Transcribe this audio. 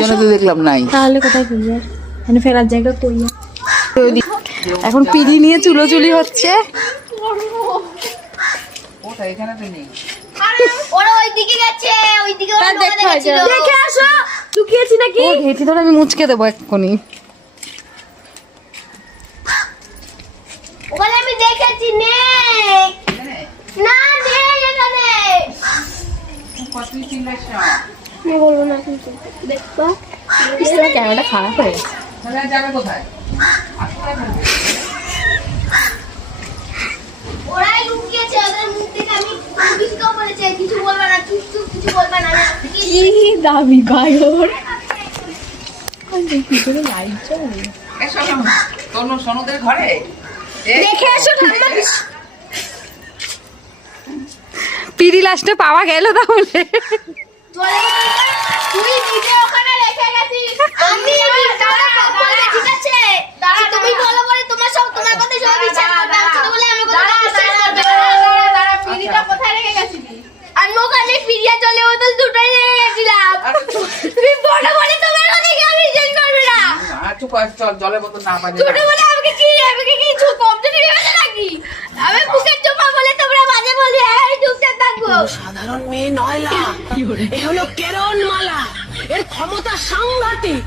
জন্য তো দেখলাম নাই। তাহলে কোথায় খুঁজবে? মানে ফেরার জায়গা কই? এখন পিড়ি নিয়ে চুলোচুলি হচ্ছে। ওটা এখানে তো নেই। ওরা ওইদিকে গেছে, ওইদিকে ওরা দেখো, দোকানে গেছিল। দেখে আসো, লুকিয়েছি নাকি? ও ঘেঁটি ধরে আমি মুচকে দেবো এক্ষুনি। ওখানে আমি দেখেছি, নেই না, নেই এখানে। আমি বলবো না কিন্তু দেখবা ক্যামেরাটা খারাপ হয়ে গেছে। যাবে কোথায়? ওরাই লুকিয়েছে, ওদের মুখ থেকে আমি বিস্কাও বলেছে কিছু বলবা না, কিছু বলবা না। কি দাবি বায়োর ভিতরে লাইট জ্বলে। সোনুদের ঘরে দেখে এসো ঠান্ডা। পিড়ি লাস্টে পাওয়া গেল তাহলে। তুই নিজে ওখানে রেখে গেছিস, আমি বলবে ঠিক আছে, তুমি বলো বলে তোমার সব তোমার কথা সব বিশ্বাস করবে, আমি শুধু বলে আমি কথা বিশ্বাস করবে। পিড়িটা কোথায় রেখে গেছিলি? আমি ওখানে পিড়িয়া চলে ও তো দুটোই রেখে গেছিলাম। তুমি বলো বলে তোমার কথা কি আমি বিশ্বাস করবে না? চল জলের বোতল না পাবে। ছোট বলে আমাকে কি কিছু কমপ্লিট হয়েছে নাকি? আমি বুকের চোপা বলে তোমরা মাঝে বলে এই চুপচাপ থাকবো। সাধারণ মেয়ে নয়লা, এ হলো কেরণমালা, এর ক্ষমতা সাংঘাতিক।